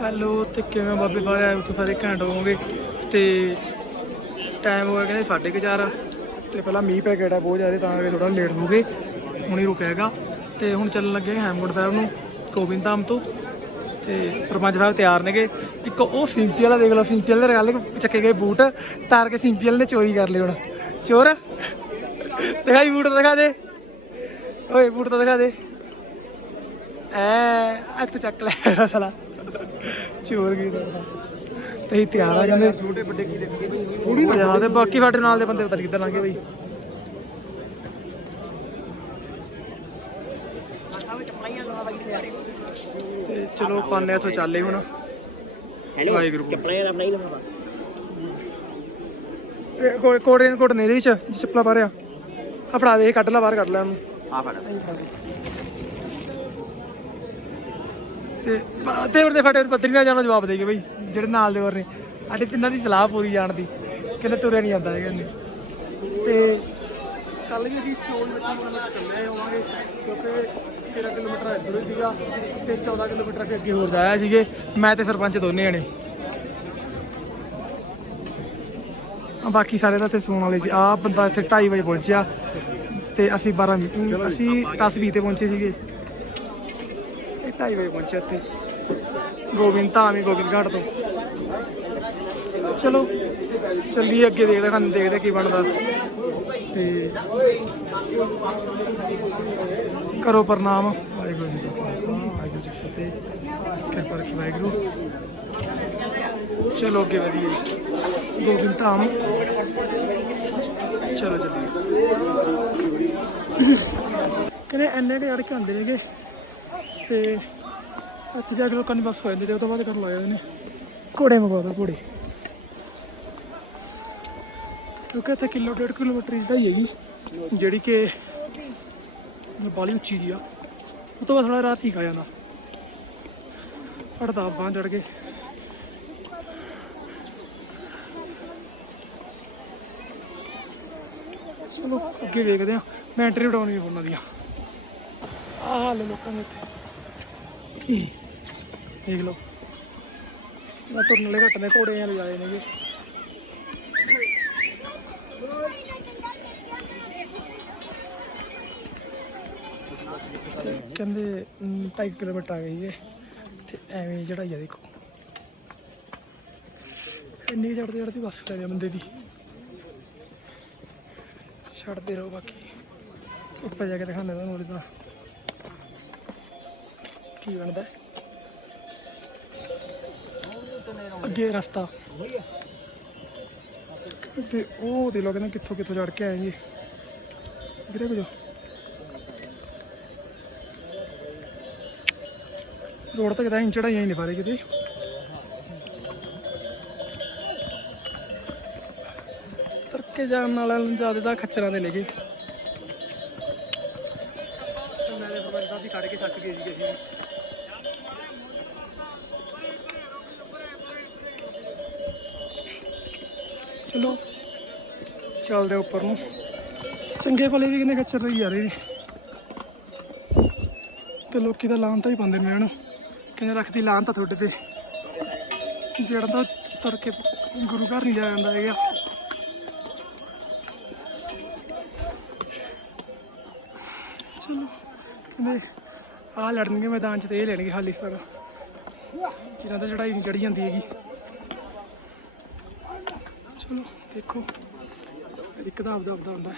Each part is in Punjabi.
ਹੈਲੋ ਤੇ ਕਿਵੇਂ ਬਾਬੇ ਸਾਰੇ? ਆਏ ਹੋ ਤੁਸੀਂ ਸਾਰੇ ਘੈਂਟ ਹੋਵੋਗੇ। ਤੇ ਟਾਈਮ ਹੋ ਗਿਆ ਕਹਿੰਦੇ ਸਾਢੇ ਕੁ ਚਾਰ ਤੇ ਪਹਿਲਾਂ ਮੀਂਹ ਪੈ ਗਿਆ ਬਹੁਤ ਜ਼ਿਆਦਾ, ਤਾਂ ਕਰਕੇ ਥੋੜਾ ਲੇਟ ਹੋ ਗਏ। ਹੁਣੀ ਰੁਕਿਆ ਹੈਗਾ। ਤੇ ਹੁਣ ਚੱਲਣ ਲੱਗੇ ਹਾਂ ਸਾਹਿਬ ਨੂੰ ਗੋਬਿੰਦ ਧਾਮ ਤੋਂ। ਤੇ ਸਰਪੰਚ ਸਾਹਿਬ ਤਿਆਰ ਨੇਗੇ। ਇੱਕ ਉਹ ਸਿੰਪੀ ਵਾਲਾ ਦੇਖ ਲਓ, ਸਿੰਪੀ ਵਾਲੇ ਰਗਾਲੇ ਚੱਕੇ ਗਏ ਬੂਟ। ਤਾਰ ਕੇ ਸਿੰਪੀ ਵਾਲੇ ਨੇ ਚੋਰੀ ਕਰ ਲਏ ਹੁਣ। ਚੋਰ। ਦਿਖਾਈ ਬੂਟ ਦਿਖਾ ਦੇ। ਓਏ, ਬੂਟ ਤਾਂ ਦਿਖਾ ਦੇ। ਐ, ਇੱਥੇ ਚੱਕ ਲੈ ਸਾਲਾ। ਚੋਰ ਕੀ ਤੇ ਤਿਆਰ ਆ ਕਹਿੰਦੇ ਛੋਟੇ ਵੱਡੇ ਕੀ ਦੇਖੇ ਥੋੜੀ ਨਾ ਤੇ ਬਾਕੀ ਸਾਡੇ ਨਾਲ ਦੇ ਬੰਦੇ ਪਤਾ ਕਿੱਧਰ ਲੰਘੇ ਬਈ। ਤੇ ਚਲੋ ਪਾਣੇ ਇਥੋਂ ਚੱਲੇ ਹੁਣ। ਹੈਲੋ। ਚੱਪਲਾਂ ਦਾ ਨਹੀਂ ਲਵਾਵਾ ਇਹ ਕੋ- ਕੋਟ ਨੇ ਇਹਦੇ ਵਿੱਚ ਚੱਪਲਾਂ ਪਾ ਰਿਆ। ਆ ਫੜਾ ਦੇ ਇਹ ਕੱਢ ਲੈ ਬਾਹਰ ਕੱਢ ਲੈ ਉਹਨੂੰ। ਆ ਫੜ ਤੇ ਬ- ਤੇ ਉਹਦੇ ਫਟੇ ਪੱਤਰੀ ਨਾਲ ਜਾਣਾ ਜਵਾਬ ਦੇ ਗਏ ਬਈ, ਜਿਹੜੇ ਨਾਲ ਦੇ ਹੋਰ ਨੇ। ਸਾਡੇ ਤਿੰਨਾਂ ਦੀ ਸਲਾਹ ਪੂਰੀ ਜਾਣ ਦੀ। ਕਹਿੰਦੇ ਤੁਰਿਆ ਨਹੀਂ ਜਾਂਦਾ ਹੈਗਾ ਇਹਨੇ। ਤੇ ਕੱਲ ਵੀ ਅਸੀਂ ਚੋਣ ਮਿੱਟੀ ਨਾਲ ਚੱਲੇ ਹੋਵਾਂਗੇ, ਕਿਉਂਕਿ 13 ਕਿਲੋਮੀਟਰ ਇੱਧਰ ਹੀ ਸੀਗਾ ਤੇ 14 ਕਿਲੋਮੀਟਰ ਅੱਗੇ ਅੱਗੇ ਹੋਰ ਜਾਇਆ ਸੀਗੇ। ਮੈਂ ਤੇ ਸਰਪੰਚ ਦੋਨੇ ਜਣੇ। ਬਾਕੀ ਸਾਰੇ ਤਾਂ ਇੱਥੇ ਸੌਣ ਵਾਲੇ ਸੀ। ਆ ਬੰਦਾ ਇੱਥੇ 2:30 ਵਜੇ ਪਹੁੰਚਿਆ ਤੇ ਅਸੀਂ 12 ਮੀਟਿੰਗ ਅਸੀਂ 10 ਵੀਹ ਤੇ ਪਹੁੰਚੇ ਸੀਗੇ। 2:30 ਵਜੇ ਪਹੁੰਚੇ ਇੱਥੇ। ਗੋਬਿੰਦ ਧਾਮ ਹੀ, ਗੋਬਿੰਦ ਘਾਟ ਤੋਂ। ਚਲੋ, ਚੱਲੀਏ ਅੱਗੇ, ਦੇਖਦੇ ਹਾਂ ਦੇਖਦੇ ਕੀ ਬਣਦਾ। ਤੇ ਕਰੋ ਪ੍ਰਣਾਮ। ਵਾਹਿਗੁਰੂ ਜੀ ਕਾ ਖਾਲਸਾ, ਵਾਹਿਗੁਰੂ ਜੀ ਕੀ ਫਤਿਹ। ਕਿਰਪਾ ਰੱਖੀ ਵਾਹਿਗੁਰੂ। ਚਲੋ, ਅੱਗੇ ਵਧੀਏ। ਗੋਬਿੰਦ ਧਾਮ। ਚਲੋ, ਚੱਲੀਏ। ਕਹਿੰਦੇ ਐਨੇ ਦੇ ਅੜਕ ਆਉਂਦੇ ਨੇਗੇ ਤੇ ਅੱਛਾ ਜਾ ਕੇ ਲੋਕਾਂ ਨੇ ਬਸ ਹੋ ਜਾਂਦੇ, ਤੇ ਉਹ ਤੋਂ ਬਾਅਦ ਕਰਨ ਲੱਗ ਜਾਂਦੇ ਨੇ। ਘੋੜੇ ਮੰਗਵਾ ਘੋੜੇ। ਕਿਉਂਕਿ ਇੱਥੇ ਕਿਲੋ, ਡੇਢ ਕਿਲੋਮੀਟਰ ਦੀ ਚੜ੍ਹਾਈ ਹੈਗੀ, ਜਿਹੜੀ ਕਿ ਬਾਲੀ ਉੱਚੀ ਦੀ ਆ। ਉਹ ਤੋਂ ਬਾਅਦ ਥੋੜਾ ਰਾਤ ਹੀ ਖਾ ਜਾਂਦਾ। ਫੜਦਾ ਬਾਂਹ ਚੜ ਕੇ ਚਲੋ, ਅੱਗੇ ਵੇਖਦੇ ਆ ਮੈਂ ਐਂਟਰੀ ਉਡਾਉਣੀ ਹੈ ਉਹਨਾਂ ਦੀਆਂ। ਆ ਹਾਲ ਲੋਕਾਂ ਦੇ ਇੱਥੇ। ਦੇਖ ਲਓ। ਨਾ ਤੁਰਨ ਵਾਲੇ ਘੱਟ ਨੇ, ਘੋੜੇ ਆ ਲਗਾਏ ਨੇਗੇ। ਕਹਿੰਦੇ 2.5 ਕਿਲੋਮੀਟਰ ਆ ਗਈ ਏ ਤੇ ਐਵੇਂ ਚੜਾਈ ਆ ਦੇਖੋ। ਇੰਨੀ ਚੜਦੇ ਚੜਦੇ ਬੱਸ ਲੈ ਬੰਦੇ ਦੀ। ਛੱਡਦੇ ਰਹੋ ਬਾਕੀ। ਉੱਪਰ ਜਾ ਕੇ ਦਿਖਾਉਂਦੇ ਤੁਹਾਨੂੰ ਉਹਦੇ ਤਾਂ ਕੀ ਬਣਦਾ? ਅੱਗੇ ਰਸਤਾ। ਤੇ ਉਹ ਦੇ ਲੋਕ ਕਹਿੰਦੇ ਕਿੱਥੋਂ ਕਿੱਥੋਂ ਚੜ ਕੇ ਆਏ ਜੀ ਵੀਰੇ ਕੁਝ ਰੋਡ ਤੱਕ ਤਾਂ ਇੰਚ ਚੜਾਈਆਂ ਹੀ ਨਹੀਂ ਪਾਰੇ ਕਿਤੇ। ਤਰਕੇ ਜਾਣ ਵਾਲਿਆਂ ਜ਼ਿਆਦਾ ਤਾਂ ਖੱਚਰਾਂ ਦੇ ਨੇਗੇ ਮੇਰੇ ਪ੍ਰਬੰਧ ਸਾਹਿਬ ਕੱਢ ਕੇ ਥੱਕ ਗਏ ਸੀਗੇ ਅਸੀਂ। ਚਲੋ। ਚੱਲਦੇ ਉੱਪਰ ਨੂੰ। ਚੰਗੇ ਭਲੇ ਵੀ ਕਿੰਨੇ ਖੱਚਰ ਰਹੀ ਜਾ ਰਹੇ ਨੇ ਤੇ ਲੋਕੀ ਤਾਂ ਲਾਂਤਾ ਹੀ ਪਾਉਂਦੇ ਨੇ ਇਹਨੂੰ ਕਹਿੰਦੇ ਰੱਖਦੀ ਲਾਂਤਾ ਤੁਹਾਡੇ ਤੇ। ਜਿਹੜਾ ਤਾਂ ਤੁਰ ਕੇ ਗੁਰੂ ਘਰ ਨਹੀਂ ਜਾਇਆ ਜਾਂਦਾ ਹੈਗਾ। ਚਲੋ ਕਹਿੰਦੇ ਆ ਲੜਨਗੇ ਮੈਦਾਨ 'ਚ ਤੇ ਇਹ ਲੈਣਗੇ ਖਾਲਿਸਤਾਨ ਜਿਨ੍ਹਾਂ ਤੇ ਚੜਾਈ ਨਹੀਂ ਚੜੀ ਜਾਂਦੀ ਹੈਗੀ। ਚਲੋ ਦੇਖੋ ਇੱਕ ਦਾ ਆਪਦਾ ਆਪਦਾ ਹੁੰਦਾ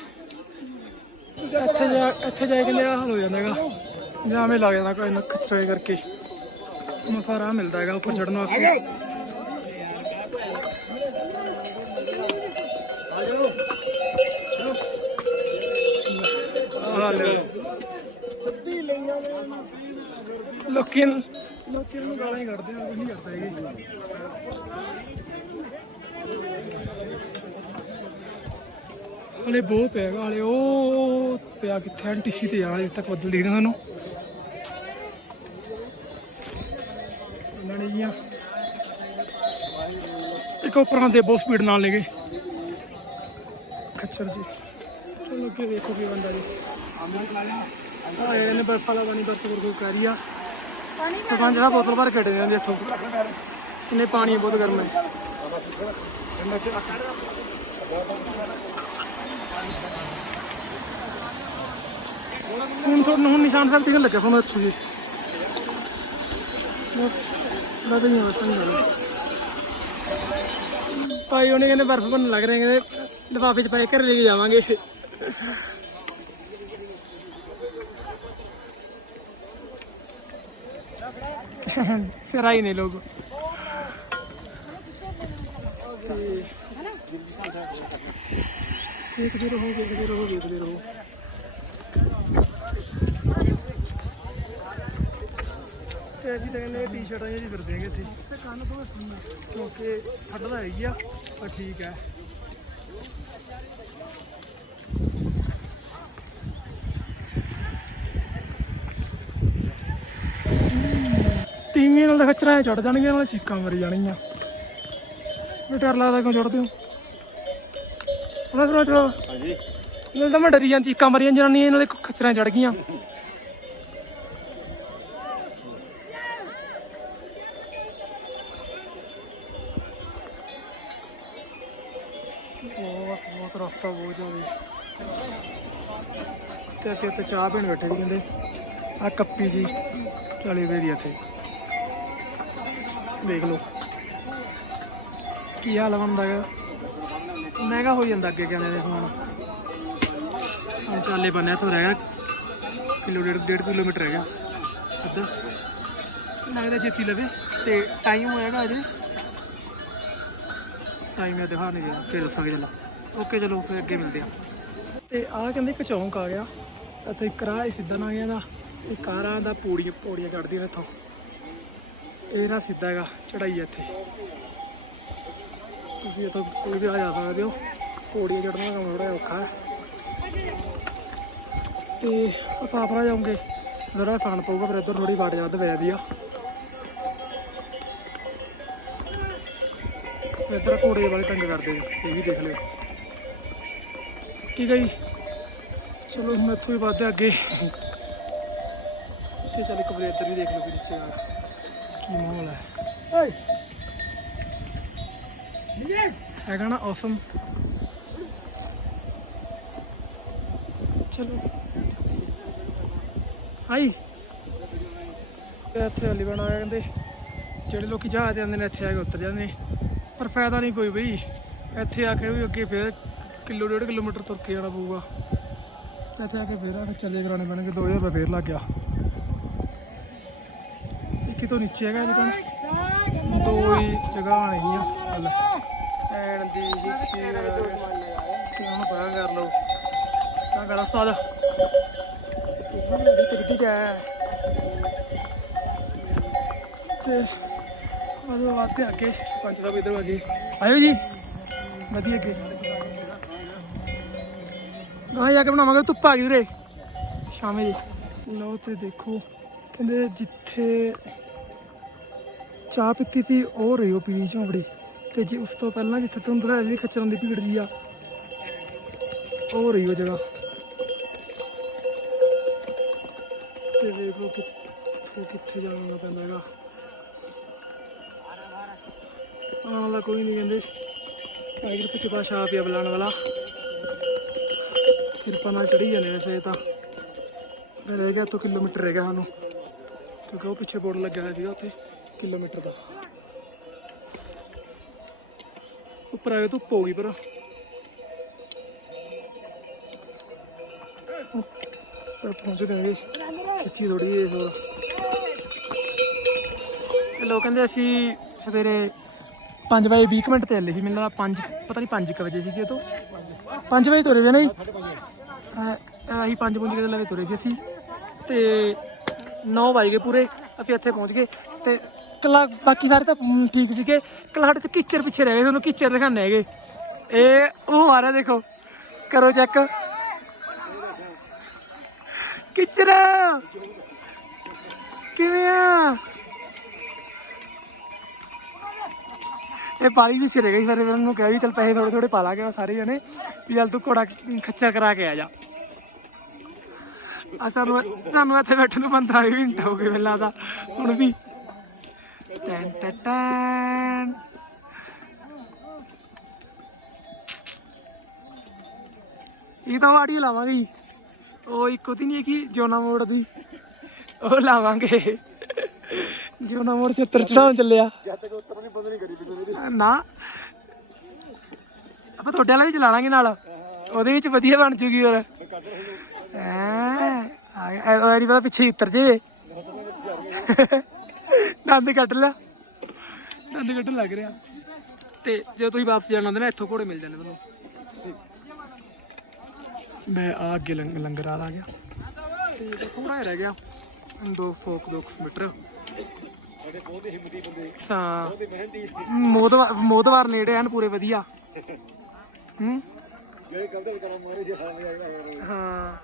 ਇੱਥੇ ਜਾ ਇੱਥੇ ਜਾ ਕੇ ਕਹਿੰਦੇ ਆਹ ਹੋ ਜਾਂਦਾ ਹੈਗਾ ਜਾਮੇ ਲੱਗ ਜਾਂਦਾ ਕੋਈ ਨਾ ਖਚਰੇ ਕਰਕੇ ਮਫਾਰਾ ਮਿਲਦਾ ਹੈਗਾ ਉੱਪਰ ਚੜਨ ਵਾਸਤੇ ਆਹ ਲੋਕੀ ਲੋਕੀ ਨੂੰ ਗਾਲਾਂ ਹੀ। ਕੱਢਦੇ ਆ ਕੁਝ ਨਹੀਂ ਕਰਦੇ ਹੈਗੇ ਹਲੇ ਬਹੁਤ ਪਿਆ ਹੈਗਾ ਹਲੇ ਉਹ ਪਿਆ ਕਿੱਥੇ ਆ ਟਿਸ਼ੀ ਤੇ ਜਾਣਾ ਜਿੱਥੇ ਤੱਕ ਬੱਦਲ ਦਿਖਦੇ ਤੁਹਾਨੂੰ ਇਹਨਾਂ ਨੇ ਜੀਆਂ ਇੱਕ ਉੱਪਰਾਂ ਦੇ ਬਹੁਤ ਸਪੀਡ ਨਾਲ ਲੈ ਗਏ। ਖੱਚਰ ਜੀ। ਚਲੋ ਅੱਗੇ ਵੇਖੋ ਕੀ ਬੰਦਾ ਜੀ। ਆ ਇਹਨੇ ਬਰਫ ਵਾਲਾ ਪਾਣੀ ਬਰਫ ਗੁਰਗੁਰ ਕਰ ਆ। ਸਰਪੰਚ ਦਾ ਬੋਤਲ ਭਰ ਕੇ ਦੇ ਜਾਂਦੇ ਇੱਥੋਂ। ਇਹਨੇ ਪਾਣੀ ਬਹੁਤ ਗਰਮ ਹੈ ਹੁਣ ਤੁਹਾਨੂੰ ਹੁਣ ਨਿਸ਼ਾਨ ਸਾਹਿਬ ਦਿਖਣ ਲੱਗਿਆ? ਤੁਹਾਨੂੰ ਇੱਥੋਂ ਜੀ। ਬਸ ਨਹੀਂ ਹੋਣਾ ਨਹੀਂ ਭਾਈ, ਉਹਨੇ ਕਹਿੰਦੇ ਬਰਫ਼ ਬਣਨ ਲੱਗ ਰਹੇ, ਕਹਿੰਦੇ ਲਿਫਾਫੇ ਚ ਪਾਏ, ਘਰੇ ਲੈ ਕੇ ਜਾਵਾਂਗੇ। ਸਰਾਈ ਨੇ ਲੋਕ। ਦੇਖਦੇ ਰਹੋ ਦੇਖਦੇ ਰਹੋ ਦੇਖਦੇ ਰਹੋ ਤੇ ਅਸੀਂ ਤਾਂ ਕਹਿੰਦੇ ਟੀ-ਸ਼ਰਟਾਂ ਜਿਹੀ ਫਿਰਦੇ ਹੈਗੇ ਇੱਥੇ। ਤੇ ਕੰਨ ਤੋਂ ਸੁਣਨਾ ਕਿਉਂਕਿ ਠੰਡ ਤਾਂ ਹੈਗੀ ਆ ਪਰ ਠੀਕ ਹੈ। ਟੀਵੀ ਨਾਲ ਤਾਂ ਖਚਰਾ ਚੜ ਜਾਣਗੀਆਂ ਨਾਲ ਚੀਕਾਂ ਮਰੀ ਜਾਣਗੀਆਂ। ਡਰ ਲੱਗਦਾ ਕਿਉਂ ਚੜਦੇ ਹੋ? ਉਹਨਾਂ ਫਿਰ ਚਲੋ। ਹਾਂਜੀ ਨਾਲ ਤਾਂ ਮੈਂ ਡਰੀ ਜਾਂ ਚੀਕਾਂ ਮਰੀਆਂ ਜਨਾਨੀਆਂ, ਨਾਲੇ ਖਚਰਾਂ ਚੜ ਗਈਆਂ। ਬਹੁਤ ਬਹੁਤ ਰਸਤਾ ਬਹੁਤ ਜ਼ਿਆਦਾ। ਤੇ ਅਸੀਂ ਇੱਥੇ ਚਾਹ ਪੀਣ ਬੈਠੇ ਸੀ ਕਹਿੰਦੇ ਆ ਕੱਪੀ ਜੀ 40 ਰੁਪਏ ਦੀ ਇੱਥੇ। ਦੇਖ ਲਓ। ਕੀ ਹਾਲ ਬਣਦਾ ਹੈ ਮਹਿੰਗਾ ਹੋ ਜਾਂਦਾ ਅੱਗੇ ਕਹਿੰਦੇ ਨੇ ਸਮਾਨ ਹੁਣ ਚਾਲੇ ਬੰਨਿਆ ਤੋਂ ਰਹਿ ਗਿਆ। ਕਿਲੋ ਡੇਢ ਡੇਢ ਕਿਲੋਮੀਟਰ ਰਹਿ ਗਿਆ। ਅੱਧਾ ਲੱਗਦਾ ਛੇਤੀ ਲਵੇ। ਤੇ ਟਾਈਮ ਹੋਏਗਾ ਅਜੇ। ਟਾਈਮ ਹੈ ਦਿਖਾ ਨਹੀਂ ਗਿਆ ਫਿਰ ਦੱਸਾਂਗੇ ਚਲੋ। ਓਕੇ ਚਲੋ ਫਿਰ ਅੱਗੇ ਮਿਲਦੇ ਆ ਤੇ ਆਹ ਕਹਿੰਦੇ ਇੱਕ ਚੌਂਕ ਆ ਗਿਆ। ਇੱਥੇ ਇੱਕ ਰਾਹ ਸਿੱਧਾ ਨਾ ਗਿਆ ਦਾ। ਤੇ ਕਾਰਾਂ ਦਾ ਪੌੜੀਆਂ ਪੌੜੀਆਂ ਚੜਦੀਆਂ ਨੇ ਇੱਥੋਂ। ਇਹ ਰਾਹ ਸਿੱਧਾ ਹੈਗਾ। ਚੜਾਈ ਹੈ ਇੱਥੇ। ਤੁਸੀਂ ਇੱਥੋਂ ਕੋਈ ਵੀ ਆ ਜਾ ਸਕਦੇ ਹੋ। ਪੌੜੀਆਂ ਚੜ੍ਹਨ ਦਾ ਕੰਮ ਥੋੜਾ ਔਖਾ ਹੈ। ਤੇ ਸਾਫਰਾ ਜਾਉਂਗੇ ਜਿਹੜਾ ਫਾਨ ਪਊਗਾ ਫਿਰ ਇੱਧਰ ਥੋੜੀ ਬਾਟ ਵੱਧ ਪੈ ਆ। ਇੱਧਰ ਘੋੜੇ ਵਾਲੇ ਤੰਗ ਕਰਦੇ ਆ, ਇਹ ਵੀ ਦੇਖ ਲਿਓ। ਠੀਕ ਹੈ ਜੀ। ਚਲੋ ਹੁਣ ਇੱਥੋਂ ਹੀ ਵੱਧਦੇ ਅੱਗੇ। ਤੇ ਚੱਲ ਇੱਕ ਵਾਰ ਇੱਧਰ ਵੀ ਦੇਖ ਲਓ ਵੀ ਨੀਚੇ ਆ। ਕੀ ਮਾਹੌਲ ਹੈ। ਓਏ। ਹੈਗਾ ਨਾ ਔਸਮ ਚਲੋ। ਹਾਈ ਇੱਥੇ ਹਲੀ ਬਣਾ ਕਹਿੰਦੇ ਜਿਹੜੇ ਲੋਕੀ ਜਹਾਜ਼ ਤੇ ਨੇ, ਇੱਥੇ ਆ ਕੇ ਉਤਰ ਜਾਂਦੇ ਪਰ ਫਾਇਦਾ ਨਹੀਂ ਕੋਈ ਬਈ। ਇੱਥੇ ਆ ਕੇ ਵੀ ਅੱਗੇ ਫੇਰ ਕਿਲੋ, ਡੇਢ ਕਿਲੋਮੀਟਰ ਤੁਰ ਕੇ ਜਾਣਾ ਪਊਗਾ। ਇੱਥੇ ਆ ਕੇ ਫੇਰ ਆ ਕੇ ਚੱਲੇ ਕਰਾਣੇ ਪੈਣਗੇ। 2000 ਰੁਪਏ ਫੇਰ ਲੱਗ ਗਿਆ। ਇੱਕ ਤੋਂ ਨੀਚੇ ਹੈਗਾ ਦੁਕਾਨ। ਦੋ ਹੀ ਜਗ੍ਹਾ ਹੈਗੀਆਂ ਹਲ। ਐਣ ਦੀ ਕਰ ਲਓ। ਨਾ ਕਰ ਉਸਤਾਦ ਕਿੱਥੇ ਕਿੱਥੇ ਜਾ ਤੇ ਉਹ ਆਤੇ ਆ ਕੇ ਪੰਜ ਦਾ ਇਧਰ ਅੱਗੇ ਆਇਓ ਜੀ। ਵਧੀਆ ਅੱਗੇ। ਗਾਂ ਜਾ ਕੇ ਬਣਾਵਾਂਗੇ ਧੁੱਪ ਆ ਗਈ ਉਰੇ। ਸ਼ਾਮੇ। ਜੀ ਲਓ ਤੇ ਦੇਖੋ। ਕਹਿੰਦੇ ਜਿੱਥੇ ਚਾਹ ਪੀਤੀ ਸੀ ਉਹ ਰਹੀ ਉਹ ਪੀਲੀ ਝੌਂਪੜੀ। ਤੇ ਜੇ ਉਸ ਤੋਂ ਪਹਿਲਾਂ ਜਿੱਥੇ ਤੁਹਾਨੂੰ ਦਿਖਾਇਆ ਸੀ ਖੱਚਰਾਂ ਦੀ ਭੀੜ ਦੀ ਆ। ਉਹ ਰਹੀ ਉਹ ਜਗ੍ਹਾ। ਤੇ ਦੇਖੋ ਕਿੱਥੋਂ ਕਿੱਥੇ ਜਾਣਾ ਪੈਂਦਾ ਹੈਗਾ। ਆਉਣ ਵਾਲਾ ਕੋਈ ਨਹੀਂ ਕਹਿੰਦੇ। ਵਾਹਿਗੁਰੂ ਪਿੱਛੇ ਪਾਸ਼ਾ ਪਿਆ ਬੁਲਾਉਣ ਵਾਲਾ। ਕਿਰਪਾ ਨਾਲ ਚੜੀ ਜਾਂਦੇ ਵੈਸੇ ਤਾਂ। ਰਹਿ ਗਿਆ ਤੋਂ ਕਿਲੋਮੀਟਰ ਰਹਿ ਗਿਆ ਸਾਨੂੰ। ਕਿਉਂਕਿ ਉਹ ਪਿੱਛੇ ਬੋਰਡ ਲੱਗਿਆ ਹੋਇਆ ਸੀਗਾ ਉੱਥੇ, ਕਿਲੋਮੀਟਰ ਦਾ। ਉੱਪਰ ਆਏ ਧੁੱਪ ਹੋ ਗਈ ਪਰ। ਪਰ ਪਹੁੰਚਦੇ ਹੈਗੇ। ਖਿੱਚੀ ਥੋੜੀ ਜਿਹੀ ਹੋਰ ਇਹ ਲੋਕ ਕਹਿੰਦੇ ਅਸੀਂ ਸਵੇਰੇ 5 ਵਜੇ 20 ਕੁ ਮਿੰਟ ਤੇ ਚੱਲੇ ਸੀ, ਮੈਨੂੰ ਲੱਗਦਾ 5 ਪਤਾ ਨਹੀਂ 5 ਕੁ ਵਜੇ ਸੀਗੇ ਤੋਂ। 5 ਵਜੇ ਤੁਰੇ ਵੇ ਨਾ ਜੀ ਅਸੀਂ 5 ਪੰਜ ਵਜੇ ਲਵੇ ਤੁਰੇ ਗਏ ਅਸੀਂ। ਤੇ 9 ਵਜ ਗਏ ਪੂਰੇ, ਅਸੀਂ ਇੱਥੇ ਪਹੁੰਚ ਗਏ। ਤੇ ਕਲਾ ਬਾਕੀ ਸਾਰੇ ਤਾਂ ਠੀਕ ਸੀਗੇ। ਕਲਾੜ ਚ ਕਿਚਰ ਪਿੱਛੇ ਰਹਿ ਗਏ, ਤੁਹਾਨੂੰ ਕਿਚਰ ਦਿਖਾਣੇ ਹੈਗੇ। ਇਹ, ਉਹ ਆ ਰਿਹਾ ਦੇਖੋ। ਕਰੋ ਚੈੱਕ ਕਿਚਰ ਕਿਵੇਂ ਆ? ਇਹ ਪਾਲੀ ਵੀ ਸਿਰੇ ਗਈ ਸਾਰੇ ਨੂੰ ਕਿਹਾ ਵੀ ਚੱਲ ਪੈਸੇ ਥੋੜੇ ਥੋੜੇ ਪਾ ਲਾਂਗੇ ਸਾਰੇ ਜਣੇ। ਵੀ ਚੱਲ ਤੂੰ ਘੋੜਾ ਖੱਚਰ ਕਰਾ ਕੇ ਆ ਜਾ। ਆ ਸਾਨੂੰ ਸਾਨੂੰ ਇੱਥੇ ਬੈਠੇ ਨੂੰ 15 ਵੀਹ ਮਿੰਟ ਹੋ ਗਏ ਵੇਲਾ ਦਾ ਹੁਣ ਵੀ ਟੈਨ ਟੈਨ ਇਹ ਤਾਂ ਆਡੀਓ ਲਾਵਾਂਗੇ ਉਹ ਇੱਕ ਉਹਦੀ ਨਹੀਂ ਕਿ ਜੋਨਾ ਮੋੜ ਦੀ। ਉਹ ਲਾਵਾਂਗੇ। ਜੋਨਾ ਮੋੜ 70 ਚੜਾਉਣ ਚੱਲਿਆ। ਜਦ ਤੱਕ ਉੱਤਰ ਨਹੀਂ ਬੰਦ ਨਹੀਂ ਕਰੀ ਬਿੰਦਰ ਨਾ। ਆਪਾਂ ਤੁਹਾਡੇ ਵਾਲਾ ਵੀ ਚਲਾਣਾਂਗੇ ਨਾਲ। ਉਹਦੇ ਵਿੱਚ ਵਧੀਆ ਬਣ ਜੂਗੀ ਹੋਰ। ਐ ਆ ਗਿਆ। ਉਹ ਨਹੀਂ ਪਤਾ ਪਿੱਛੇ ਉਤਰ ਜੇ ਦੰਦ ਕੱਢ ਲਿਆ। ਦੰਦ ਕੱਢਣ ਲੱਗ ਰਿਹਾ। ਤੇ ਜਦੋਂ ਤੁਸੀਂ ਵਾਪਸ ਜਾਣਾ ਹੁੰਦਾ ਨਾ, ਇੱਥੋਂ ਘੋੜੇ ਮਿਲ ਜਾਂਦੇ ਤੁਹਾਨੂੰ। ਮੈਂ ਆ ਅੱਗੇ ਲੰਗਰ ਵਾਲਾ ਆ ਗਿਆ। ਤੇ ਥੋੜਾ ਜਿਹਾ ਰਹਿ ਗਿਆ। 200 200 ਮੀਟਰ ਬਹੁਤ ਹਿੰਮਤੀ ਬੰਦੇ ਹਾਂ ਬਹੁਤ ਮਿਹਨਤੀ ਮੋਦਵਾਰ ਮੋਦਵਾਰ ਨੇੜੇ ਹਨ ਪੂਰੇ ਵਧੀਆ। ਹੂੰ? ਮੇਰੇ ਕੱਲ ਦਾ ਵਿਚਾਰਾ ਮਾਰੇ ਜੇ ਹਾਂ ਆਇਆ ਹਾਂ।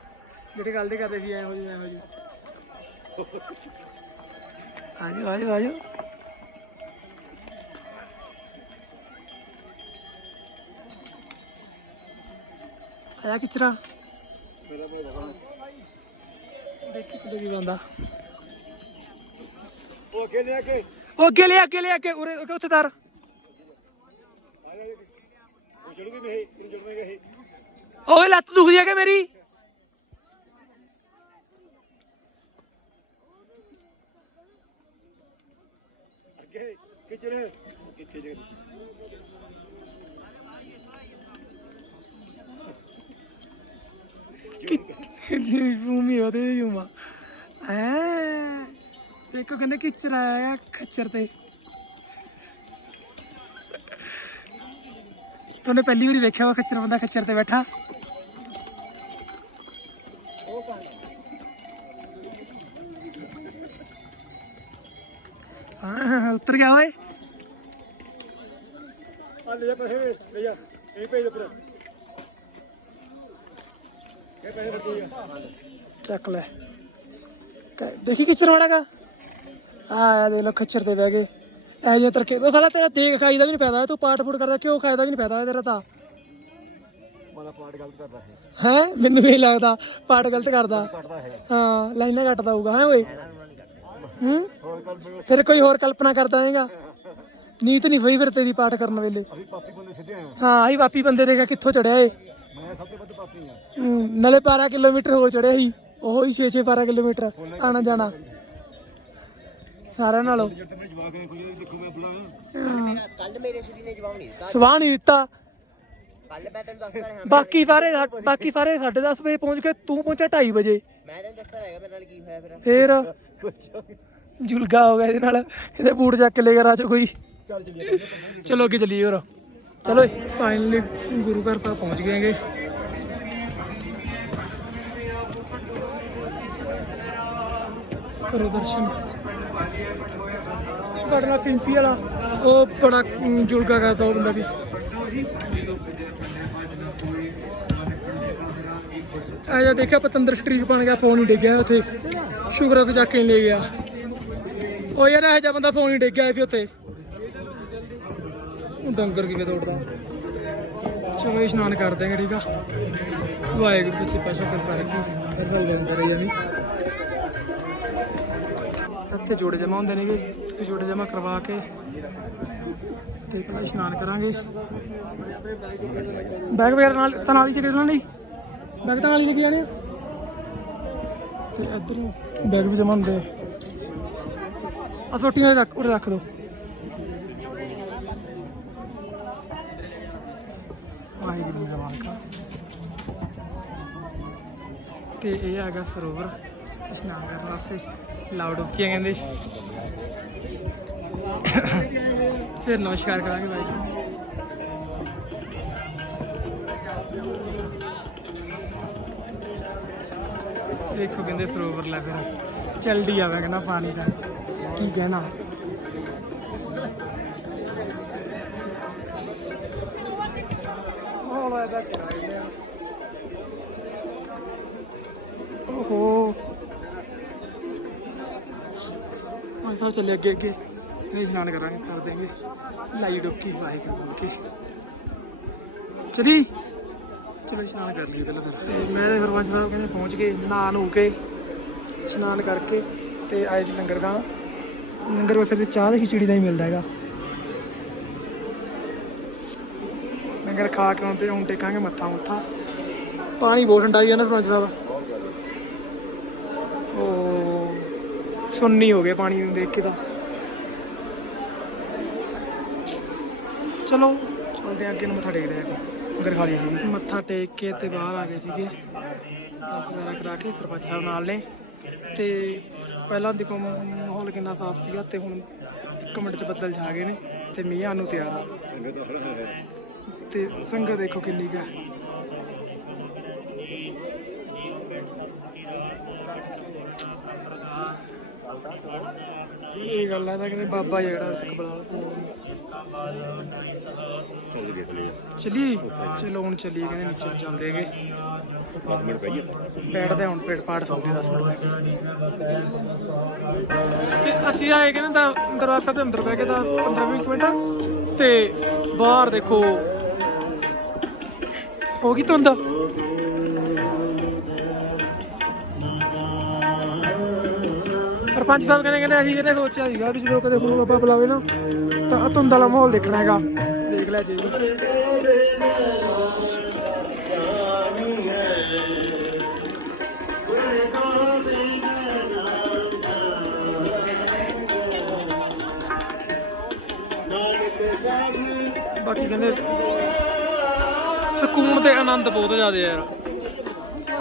ਜਿਹੜੇ ਗੱਲ ਦੇ ਕਰਦੇ ਸੀ, ਇਹੋ ਜਿਹੀ ਇਹੋ ਜਿਹੀ। ਆਜੋ ਆਜੋ ਆਜੋ। ਆਇਆ ਕਿਚਰਾ? ਦੇਖੀ ਕਿੱਥੇ ਵੀ ਬੰਦਾ। ਉਹ ਅਕੇਲੇ ਆ ਕੇ। ਉਹ ਅੱਗੇ ਲੈ ਅੱਗੇ ਲੈ ਅੱਗੇ ਉਰੇ ਉਰੇ ਉੱਥੇ ਤਾਰ ਆਇਆ ਉਹ ਲੱਤ ਦੁਖਦੀ ਹੈ ਕਿ ਮੇਰੀ? ਕਿਚਰ ਆਇਆ ਖੱਚਰ ਤੇ। ਤੋਨੇ ਪਹਿਲੀ ਵਾਰੀ ਵੇਖਿਆ ਉਹ ਖੱਚਰ ਬੰਦਾ ਖੱਚਰ ਤੇ ਬੈਠਾ। ਹਾਂ ਉੱਤਰ ਗਿਆ ਓਏ। ਆ ਲੈ ਜਾ ਪੈਸੇ ਲੈ ਜਾ। ਇਹ ਭੇਜ ਦੇ ਪਰ ਇਹ ਪੈਸੇ ਰੱਖੀ ਆ ਚੱਕ ਲੈ। ਦੇਖੀ ਕਿਚਰ ਵੜਾਗਾ ਆ ਦੇ ਲੋ ਖੱਚਰ ਤੇ ਬਹਿ ਗਏ। ਐ ਜੇ ਤਰਕੇ ਉਹ ਸਾਲਾ ਤੇਰਾ ਦੇਖ ਖਾਈ ਦਾ ਵੀ ਨਹੀਂ ਫਾਇਦਾ ਤੂੰ ਪਾਟ ਫੂਟ ਕਰਦਾ ਕਿਉਂ ਖਾਇਦਾ ਵੀ ਨਹੀਂ ਫਾਇਦਾ ਤੇਰਾ ਤਾਂ। ਮਾਲਾ ਪਾਰਟ ਗਲਤ ਕਰਦਾ ਹੈ ਹੈ? ਮੈਨੂੰ ਵੀ ਲੱਗਦਾ ਪਾਟ ਗਲਤ ਕਰਦਾ। ਹੈ ਲਾਈਨਾਂ ਕੱਟਦਾ ਹੋਊਗਾ ਹੈ ਓਏ? ਹੂੰ? ਫਿਰ ਕੋਈ ਹੋਰ ਕਲਪਨਾ ਕਰਦਾ ਹੈਗਾ? ਨੀਤ ਨਹੀਂ ਹੋਈ ਫਿਰ ਤੇਰੀ ਪਾਠ ਕਰਨ ਵੇਲੇ। ਅਸੀਂ ਹਾਂ। ਆਹੀ ਵਾਪੀ ਬੰਦੇ ਦੇਖਾ ਕਿੱਥੋਂ ਚੜਿਆ ਏ ਮੈਂ ਸਭ ਤੋਂ ਵੱਧ ਪਾਪੀ ਹਾਂ। ਹੂੰ, ਨਾਲੇ 12 ਕਿਲੋਮੀਟਰ ਹੋਰ ਚੜਿਆ ਸੀ। ਉਹ ਹੀ 6 6 12 ਕਿਲੋਮੀਟਰ ਆਣਾ ਜਾਣਾ ਸਾਰਿਆਂ ਨਾਲੋਂ। ਕੱਲ ਮੇਰੇ ਸ਼੍ਰੀ ਨੇ ਜਵਾਬ ਨਹੀਂ ਦਿੱਤਾ। ਸਵਾਹ ਨਹੀਂ ਦਿੱਤਾ। ਕੱਲ ਮੈਂ ਤੈਨੂੰ ਦੱਸਦਾ ਰਿਹਾ। ਬਾਕੀ ਸਾਰੇ ਬਾਕੀ ਸਾਰੇ 10:30 ਵਜੇ ਪਹੁੰਚ ਗਏ ਤੂੰ ਪਹੁੰਚਿਆ 2:30 ਵਜੇ। ਮੈਂ ਤੈਨੂੰ ਦੱਸਦਾ ਹੈਗਾ ਮੇਰੇ ਨਾਲ ਕੀ ਹੋਇਆ ਫਿਰ। ਫੇਰ ਜੁਲਗਾ ਹੋ ਗਿਆ ਇਹਦੇ ਨਾਲ ਇਹਦੇ ਬੂਟ ਚੱਕ ਕੇ ਲੈ ਗਿਆ ਰਾਜ ਕੋਈ। ਚੱਲ ਚੱਲੀਏ ਚਲੋ ਅੱਗੇ ਚੱਲੀਏ ਹੋਰ। ਚਲੋ ਫਾਈਨਲੀ ਗੁਰੂ ਘਰ ਤੱਕ ਪਹੁੰਚ ਗਏ ਹੈਗੇ। ਕਰੋ ਦਰਸ਼ਨ। ਬੜਨਾ ਸਿੰਪੀ ਵਾਲਾ। ਉਹ ਬੜਾ ਜੁਲਗਾ ਕਰਦਾ ਉਹ ਬੰਦਾ ਵੀ। ਆ ਜਾ ਦੇਖਿਆ ਪਤੰਦਰ ਸਟਰੀਟ ਬਣ ਗਿਆ ਫੋਨ ਹੀ ਡਿੱਗਿਆ ਉੱਥੇ। ਸ਼ੁਕਰ ਹੈ ਚੱਕ ਕੇ ਲੈ ਗਿਆ। ਉਹ ਯਾਰ ਇਹ ਜਿਹਾ ਬੰਦਾ ਫੋਨ ਹੀ ਡਿੱਗਿਆ ਸੀ ਉੱਥੇ। ਉਹ ਡੰਗਰ ਕਿਵੇਂ ਦੌੜਦਾ ਚਲੋ ਇਸ਼ਨਾਨ ਕਰ ਦਾਂਗੇ ਠੀਕ ਆ। ਵਾਹਿਗੁਰੂ ਜੀ ਪਾਸ਼ਾ ਕਿਰਪਾ ਰੱਖੀ ਫਸਲ ਲੈਂਦੇ ਰਹੀ ਜਾਨੀ ਇੱਥੇ ਜੋੜੇ ਜਮਾ ਹੁੰਦੇ ਨੇਗੇ। ਫਿਰ ਜੋੜੇ ਜਮਾ ਕਰਵਾ ਕੇ ਤੇ ਪਹਿਲਾਂ ਇਸ਼ਨਾਨ ਕਰਾਂਗੇ। ਬੈਗ ਵਗੈਰਾ ਨਾਲ ਤਾਂ ਨਾਲ ਹੀ ਚੱਕੇ ਉਹਨਾਂ ਲਈ? ਬੈਗ ਤਾਂ ਨਾਲ ਹੀ ਲੈ ਕੇ ਜਾਣੇ ਤੇ ਇੱਧਰ ਬੈਗ ਵੀ ਜਮਾ ਹੁੰਦੇ। ਆ ਫੋਟੀਆਂ ਰੱਖ ਉਰੇ ਰੱਖ ਦੋ। ਵਾਹਿਗੁਰੂ ਜੀ ਦਾ ਵਾਲਕਾ ਤੇ ਇਹ ਹੈਗਾ ਸਰੋਵਰ ਇਸ਼ਨਾਨ ਕਰਨ ਵਾਸਤੇ। ਲਾਓ ਕੀ ਕਹਿੰਦੇ? ਫਿਰ ਨਮਸਕਾਰ ਕਰਾਂਗੇ ਬਾਈ ਦੇਖੋ ਕਹਿੰਦੇ ਸਰੋਵਰ ਲੈ ਫਿਰ। ਚਲਦੀ ਆਵੇ ਕਹਿੰਦਾ ਪਾਣੀ ਦਾ। ਕੀ ਕਹਿਣਾ? ਹੁਣ ਇਹਦਾ ਚਲਾਈ ਹੁਣ ਚੱਲੇ ਅੱਗੇ ਅੱਗੇ। ਇਹ ਇਸ਼ਨਾਨ ਕਰਾਂਗੇ, ਕਰ ਦੇਂਗੇ। ਲਾਈ ਡੁੱਬਕੀ ਵਾਹਿਗੁਰੂ ਬੋਲ ਕੇ ਚਲੀ। ਚਲੋ ਇਸ਼ਨਾਨ ਕਰ ਲਈਏ ਪਹਿਲਾਂ ਫਿਰ। ਮੈਂ ਤੇ ਸਰਪੰਚ ਸਾਹਿਬ ਕਹਿੰਦੇ ਪਹੁੰਚ ਗਏ, ਨਹਾ ਨੂੰ ਕੇ, ਇਸ਼ਨਾਨ ਕਰਕੇ ਤੇ ਆਏ ਜੀ ਲੰਗਰ ਖਾਣ। ਲੰਗਰ ਵਿੱਚ ਫਿਰ ਚਾਹ ਤੇ ਖਿਚੜੀ ਦਾ ਹੀ ਮਿਲਦਾ ਹੈਗਾ। ਲੰਗਰ ਖਾ ਕੇ ਹੁਣ ਤੇ ਹੁਣ ਟੇਕਾਂਗੇ ਮੱਥਾ ਮੁੱਥਾ। ਪਾਣੀ ਬਹੁਤ ਠੰਡਾ ਹੀ ਹੈ ਨਾ ਸਰਪੰਚ ਸਾਹਿਬ। ਉਹ ਸੁੰਨੀ ਹੋ ਗਏ ਪਾਣੀ ਨੂੰ ਦੇਖ ਕੇ ਤਾਂ। ਚਲੋ ਚਲਦੇ ਅੱਗੇ ਨੂੰ ਮੱਥਾ ਟੇਕਦੇ ਆ ਅੰਦਰ ਖਾ ਲਈ ਸੀ ਮੱਥਾ ਟੇਕ ਕੇ ਤੇ ਬਾਹਰ ਆ ਗਏ ਸੀਗੇ। ਦਸ ਵਗੈਰਾ ਕਰਾ ਕੇ ਸਰਪੰਚ ਸਾਹਿਬ ਨਾਲ ਨੇ। ਤੇ ਪਹਿਲਾਂ ਦੇਖੋ ਮਾਹੌਲ ਕਿੰਨਾ ਸਾਫ਼ ਸੀਗਾ ਤੇ ਹੁਣ ਇੱਕ ਮਿੰਟ ਚ ਬੱਦਲ ਛਾ ਗਏ ਨੇ ਤੇ ਮੀਂਹ ਆਉਣ ਨੂੰ ਤਿਆਰ ਆ। ਤੇ ਸੰਗਤ ਦੇਖੋ ਕਿੰਨੀ ਕੁ ਇਹ ਗੱਲ ਹੈ ਤਾਂ ਕਹਿੰਦੇ ਬਾਬਾ ਜਿਹੜਾ ਚੱਲ ਚਲੇ ਚਲੀ ਚਲੋ ਹੁਣ ਚੱਲੀਏ ਕਹਿੰਦੇ ਨੀਚੇ ਚੱਲਦੇ ਹੈਗੇ। 10 ਮਿੰਟ ਪਈਏ ਬੈਠਦੇ ਹੁਣ ਪੇਟ ਪਾੜ ਸੌਂਦੇ 10 ਮਿੰਟ ਤੇ ਅਸੀਂ ਆਏ ਕਹਿੰਦੇ ਤਾਂ ਸਾਹਿਬ ਦੇ ਅੰਦਰ ਬਹਿ ਕੇ ਤਾਂ 15 20 ਮਿੰਟ। ਤੇ ਬਾਹਰ ਦੇਖੋ ਹੋ ਗਈ ਧੁੰਦ? ਸਰਪੰਚ ਸਾਹਿਬ ਕਹਿੰਦੇ ਕਹਿੰਦੇ ਅਸੀਂ ਇਹਨੇ ਸੋਚਿਆ ਸੀਗਾ ਵੀ ਜਦੋਂ ਕਦੇ ਹੁਣ ਬਾਬਾ ਬੁਲਾਵੇ ਨਾ, ਤਾਂ ਧੁੰਦ ਵਾਲਾ ਮਾਹੌਲ ਦੇਖਣਾ ਹੈਗਾ। ਦੇਖ ਲੈ ਜੀ ਬਾਕੀ ਕਹਿੰਦੇ ਸਕੂਨ ਤੇ ਆਨੰਦ ਬਹੁਤ ਜ਼ਿਆਦਾ ਯਾਰ।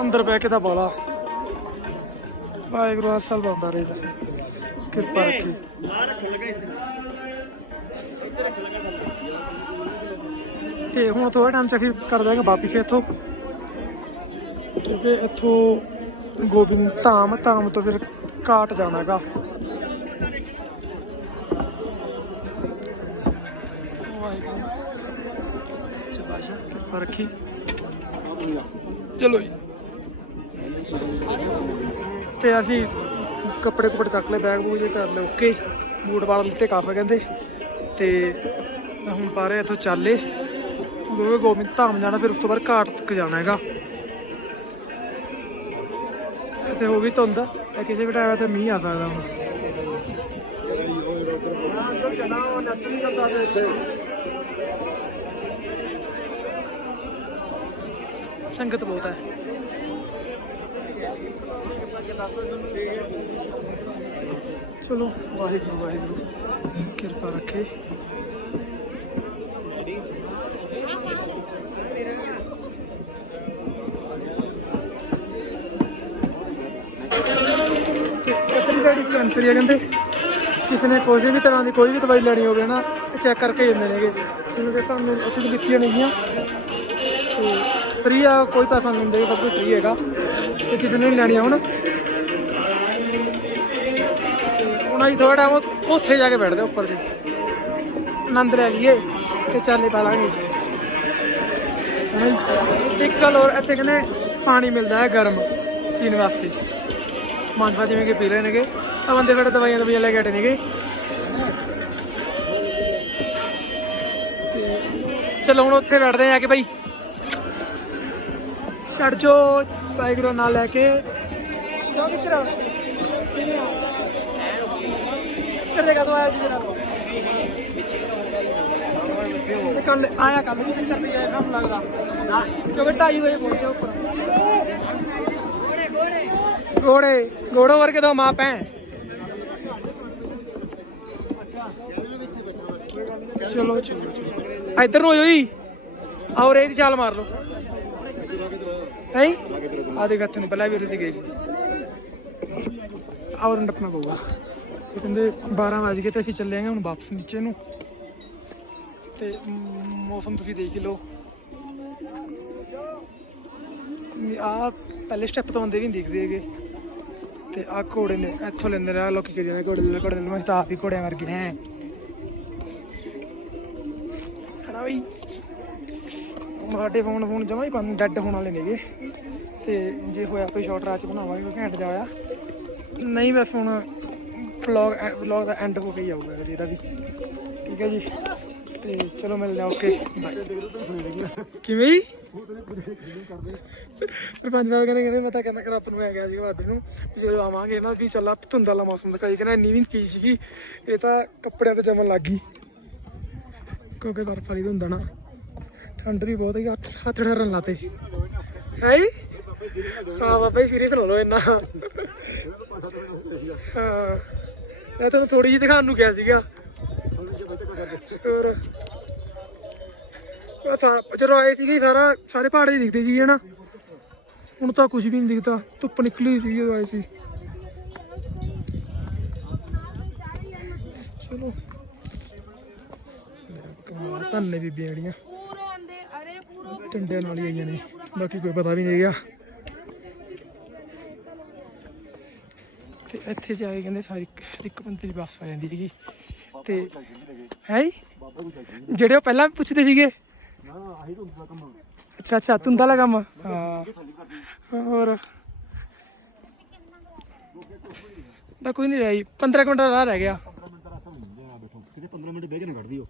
ਅੰਦਰ ਬਹਿ ਕੇ ਤਾਂ ਬੋਲਾ। ਵਾਹਿਗੁਰੂ ਅਸਲ ਬੰਦਾ ਰਹੇ ਬਸ ਕਿਰਪਾ ਰੱਖੀ। ਤੇ ਹੁਣ ਥੋੜਾ ਟਾਈਮ ਚ ਅਸੀਂ ਕਰ ਦਾਂਗੇ ਵਾਪਿਸ ਇੱਥੋਂ। ਕਿਉਂਕਿ ਇੱਥੋਂ ਗੋਬਿੰਦ, ਧਾਮ ਧਾਮ ਤੋਂ ਫਿਰ ਕਾਟ ਜਾਣਾ ਹੈਗਾ ਕਿਰਪਾ ਰੱਖੀ। ਚਲੋ ਜੀ। ਤੇ ਅਸੀਂ ਕੱਪੜੇ ਕੁਪੜੇ ਚੱਕ ਲਏ ਬੈਗ ਬੂਗ ਕਰ ਲਏ ਓਕੇ ਬੂਟ ਬਾਲ ਲਿੱਤੇ ਕਾਫੇ ਕਹਿੰਦੇ। ਤੇ ਹੁਣ ਪਾ ਰਿਹਾ ਇੱਥੋਂ ਚੱਲੇ ਕਿਉਂਕਿ ਗੋਬਿੰਦ ਧਾਮ ਜਾਣਾ, ਫਿਰ ਉਸ ਤੋਂ ਬਾਅਦ ਘਾਟ ਤੱਕ ਜਾਣਾ ਹੈਗਾ। ਇੱਥੇ ਹੋ ਗਈ ਧੁੰਦ। ਤੇ ਕਿਸੇ ਵੀ ਟਾਈਮ ਤੇ ਮੀਂਹ ਆ ਸਕਦਾ ਹੁਣ। ਸੰਗਤ ਬਹੁਤ ਹੈ। ਚਲੋ, ਵਾਹਿਗੁਰੂ ਵਾਹਿਗੁਰੂ। ਕਿਰਪਾ ਰੱਖੇ। ਤੇ ਇੱਧਰਲੀ ਡਿਸਪੈਂਸਰੀ ਆ ਕਹਿੰਦੇ। ਕਿਸੇ ਨੇ ਕੋਈ ਵੀ ਤਰ੍ਹਾਂ ਦੀ ਕੋਈ ਵੀ ਦਵਾਈ ਲੈਣੀ ਹੋਵੇ ਨਾ, ਇਹ ਚੈੱਕ ਕਰਕੇ ਹੀ ਦਿੰਦੇ ਨੇਗੇ। ਜਿਵੇਂ ਕਿ ਸਾਨੂੰ ਅਸੀਂ ਤਾਂ ਲਿੱਤੀਆਂ ਨੇਗੀਆਂ। ਤੇ ਫ੍ਰੀ ਆ, ਕੋਈ ਪੈਸਾ ਨਹੀਂ ਦਿੰਦੇ, ਸਭ ਕੁਝ ਫ੍ਰੀ ਹੈਗਾ। ਤੇ ਕਿਸੇ ਨੇ ਨਹੀਂ ਲੈਣੀਆਂ ਹੁਣ ਹੁਣ ਅਸੀਂ ਥੋੜਾ ਟਾਈਮ ਉੱਥੇ ਜਾ ਕੇ ਬੈਠਦੇ ਉੱਪਰ ਜੀ। ਆਨੰਦ ਲੈ ਲਈਏ ਤੇ ਚਾਲੇ ਪਾ ਲਾਂਗੇ। ਹਨਾ ਜੀ? ਇੱਥੇ ਕਹਿੰਦੇ ਪਾਣੀ ਮਿਲਦਾ ਹੈ ਗਰਮ ਪੀਣ ਵਾਸਤੇ ਮਾਂਜਵਾ ਜਿਵੇਂ ਕਿ ਪੀ ਰਹੇ ਨੇਗੇ। ਆ ਬੰਦੇ ਫਿਰ ਦਵਾਈਆਂ ਦਵਾਈਆਂ ਲੈ ਕੇ ਹਟੇ ਨੇਗੇ। ਚਲੋ ਹੁਣ ਉੱਥੇ ਬੈਠਦੇ ਆ ਕੇ ਭਾਈ ਛੱਡ ਜੋ ਟਾਈਗਰੋ ਨਾਲ ਲੈ ਕੇ। ਜਾ ਕਿਚਰਾ ਕਿੱਥੇ ਕਦੋਂ ਆਇਆ ਜੀ ਜਨਾਬ। ਕੱਲ ਆਇਆ ਕੱਲ ਵੀ ਚੱਲ ਗਿਆ ਕੰਮ ਲੱਗਦਾ। ਕਿਉਂਕਿ 2:30 ਵਜੇ ਪਹੁੰਚਿਆ ਉੱਪਰ। ਘੋੜੇ, ਘੋੜੋ। ਵਰਗੇ ਦੋ ਮਾਂ ਭੈਣ। ਚਲੋ ਚਲੋ ਚਲੋ। ਇੱਧਰ ਨੂੰ ਹੋ ਜੀ। ਆਓ ਰੇ ਦੀ ਛਾਲ ਮਾਰ ਲਓ। ਹੈ? ਆ ਦੇਖ, ਇੱਥੇ ਨੂੰ ਪਹਿਲਾਂ ਵੀ ਉਰੇ ਗਏ ਸੀ। ਆਓ ਰੰਡ ਪਊਗਾ। ਇਹ ਕਹਿੰਦੇ 12 ਵਜ ਗਏ ਤੇ ਅਸੀਂ ਚੱਲੇ ਆਂਗੇ ਹੁਣ ਵਾਪਸ ਨੀਚੇ ਨੂੰ। ਤੇ ਮੌਸਮ ਤੁਸੀਂ ਦੇਖ ਹੀ ਲਓ। ਆ ਪਹਿਲੇ ਸਟੈਪ ਤੋਂ ਆਉਂਦੇ ਵੀ ਨਹੀਂ ਦਿਖਦੇ ਹੈਗੇ। ਤੇ ਆ ਘੋੜੇ ਨੇ, ਇੱਥੋਂ ਲੈਂਦੇ ਰਿਹਾ ਲੋਕੀ ਕਰੀ ਜਾਂਦੇ ਘੋੜੇ ਲੈ ਘੋੜੇ ਲੈ, ਮੈਂ ਤਾਂ ਆਪ ਹੀ ਘੋੜਿਆਂ ਵਰਗੇ ਹੈ ਖੜਾ ਬਈ। ਸਾਡੇ ਫੋਨ ਫੋਨ ਜਮਾ ਹੀ ਬੰਦ ਡੈਡ ਹੋਣ ਵਾਲੇ ਨੇਗੇ ਤੇ ਜੇ ਹੋਇਆ ਕੋਈ ਸ਼ਾਰਟ ਰਾਚ ਬਣਾਵਾਂਗੇ ਕੋਈ ਘੈਂਟ ਜਾ ਹੋਇਆ। ਨਹੀਂ, ਬਸ ਹੁਣ ਵਲੌਗ ਵਲੌਗ eh, ਦਾ ਐਂਡ ਹੋ ਕੇ ਹੀ ਆਊਗਾ ਇਹਦਾ ਵੀ। ਠੀਕ ਹੈ ਜੀ? ਤੇ ਚਲੋ ਮਿਲਦੇ ਆ ਓਕੇ ਕਿਵੇਂ ਸਰਪੰਚ ਬਾਬਾ ਕਹਿੰਦੇ ਕਹਿੰਦੇ, ਮੈਂ ਕਹਿੰਦਾ ਕਿ ਰੱਬ ਨੂੰ ਆ ਗਿਆ ਸੀ ਬਾਦੇ ਨੂੰ ਜਦੋਂ ਆਵਾਂਗੇ ਨਾ, ਵੀ ਚੱਲ ਧੁੰਦਾ ਵਾਲਾ ਮੌਸਮ ਦਿਖਾਈ। ਕਹਿੰਦਾ, ਇੰਨੀ ਵੀ ਕੀ ਸੀਗੀ। ਇਹ ਤਾਂ ਕੱਪੜਿਆਂ ਤੇ ਜਮਨ ਲੱਗ ਗਈ। ਕਿਉਂਕਿ ਬਰਫ ਵਾਲੀ ਹੁੰਦਾ ਨਾ। ਠੰਡ ਵੀ ਬਹੁਤ ਹੈ ਹੱਥ ਹੱਥ ਠਰਨ ਲਾਤੇ ਹੈ ਜੀ? ਹਾਂ, ਬਾਬਾ ਜੀ ਫਿਰੇ ਖਲੋ ਲੋ ਇੰਨਾ। ਹਾਂ। ਮੈਂ ਤੁਹਾਨੂੰ ਥੋੜੀ ਜਿਹੀ ਦਿਖਾਉਣ ਨੂੰ ਕਿਹਾ ਸੀਗਾ। ਹੋਰ। ਜਦੋਂ ਆਏ ਸੀਗੇ ਸਾਰਾ ਸਾਰੇ ਪਹਾੜ ਹੀ ਦਿਖਦੇ ਸੀ ਹਨਾ। ਹੁਣ ਤਾਂ ਕੁਝ ਵੀ ਨਹੀਂ ਦਿਖਦਾ ਧੁੱਪ ਨਿਕਲੀ ਸੀ ਜਦੋਂ ਆਏ ਸੀ। ਚਲੋ। ਧੰਨੇ ਬੀਬੀਆਂ ਜਿਹੜੀਆਂ। ਟੰਡਿਆਂ ਨਾਲ ਹੀ ਆਈਆਂ ਨੇ ਬਾਕੀ ਕੋਈ ਪਤਾ ਵੀ ਨਹੀਂ ਹੈਗਾ। ਤੇ ਇੱਥੇ ਜਾ ਕੇ ਕਹਿੰਦੇ ਸਾਰੀ ਇੱਕ- ਬੰਦੇ ਦੀ ਬੱਸ ਆ ਜਾਂਦੀ ਸੀਗੀ। ਤੇ ਹੈ ਜਿਹੜੇ ਉਹ ਪਹਿਲਾਂ ਪੁੱਛਦੇ ਸੀਗੇ? ਅੱਛਾ ਅੱਛਾ ਤੁੰਦਾ ਵਾਲਾ ਕੰਮ। ਹਾਂ। ਹੋਰ? ਬਾ ਕੋਈ ਨਹੀਂ ਰਹੀ 15 ਕੁ ਮਿੰਟ ਦਾ ਰਾਹ ਰਹਿ ਗਿਆ। 15 ਮਿੰਟ ਬਹਿ ਕੇ ਨਾ ਕੱਢਦੀ ਉਹ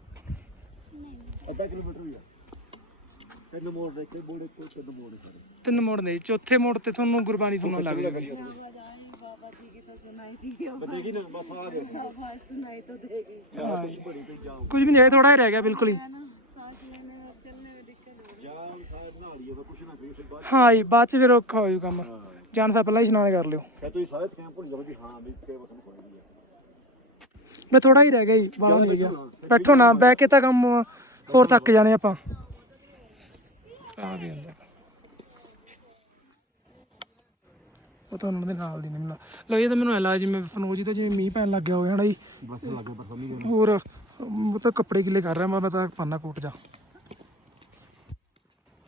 ਅੱਧਾ ਕਿਲੋਮੀਟਰ ਵੀ ਆ ਤਿੰਨ ਮੋੜ ਦੇ ਕੇ ਬੋੜੇ ਕੋ ਤਿੰਨ ਮੋੜ ਤਿੰਨ ਮੋੜ ਨੇ ਚੌਥੇ ਮੋੜ ਤੇ ਤੁਹਾਨੂੰ ਗੁਰਬਾਣੀ ਸੁਣਨ ਲੱਗ ਜਾਏਗੀ ਬਸ ਆ ਗਏ। ਬੜੀ ਤੇ ਜਾਓ ਕੁਝ ਵੀ ਨਹੀਂ ਹੈ ਥੋੜਾ ਹੀ ਰਹਿ ਗਿਆ ਬਿਲਕੁਲ ਹੀ। ਜਾਨ ਸਾਹਿਬ ਬਣਾ ਲਈਏ ਤਾਂ ਕੁਛ ਨਾ ਕਰੀ ਫਿਰ ਬਾਅਦ ਹਾਂ ਜੀ ਬਾਅਦ ਚ ਫਿਰ ਔਖਾ ਹੋ ਜੂ ਕੰਮ। ਜਾਣ ਤੋਂ ਪਹਿਲਾਂ ਹੀ ਇਸ਼ਨਾਨ ਕਰ ਲਿਓ। ਕਹ ਤੁਸੀਂ ਸਾਰੇ ਸਕੈਮ ਭੁੱਲ ਜਾਓ ਵੀ ਹਾਂ ਵੀ ਕੇ ਵਸਨ ਹੋਏਗੀ ਮੈਂ ਥੋੜਾ ਹੀ ਰਹਿ ਗਿਆ ਜੀ ਬਾਹਲਾ ਨਹੀਂ ਗਿਆ। ਬੈਠੋ ਨਾ ਬਹਿ ਕੇ ਤਾਂ ਕੰਮ ਹੋਰ ਥੱਕ ਜਾਣੇ ਆਪਾਂ। ਆ ਵੀ ਹੁੰਦਾ ਉਹ ਤਾਂ ਉਹਨਾਂ ਦੇ ਨਾਲ ਦੀ ਮੈਨੂੰ ਲੋ ਇਹ ਤਾਂ ਮੈਨੂੰ ਐਲਾ ਜਿਵੇਂ ਫਨੋਜੀ ਤਾਂ ਜਿਵੇਂ ਮੀਂਹ ਪੈਣ ਲੱਗ ਗਿਆ ਹੋਇਆ ਹਨਾ ਜੀ? ਬਸ ਲੱਗੇ ਪਰ ਸਮਝ ਹੋਰ ਉਹ ਤਾਂ ਕੱਪੜੇ ਗਿੱਲੇ ਕਰ ਰਿਹਾ ਮੈਂ ਮੈਂ ਤਾਂ ਪਾਨਾ ਕੋਟ ਜਾ।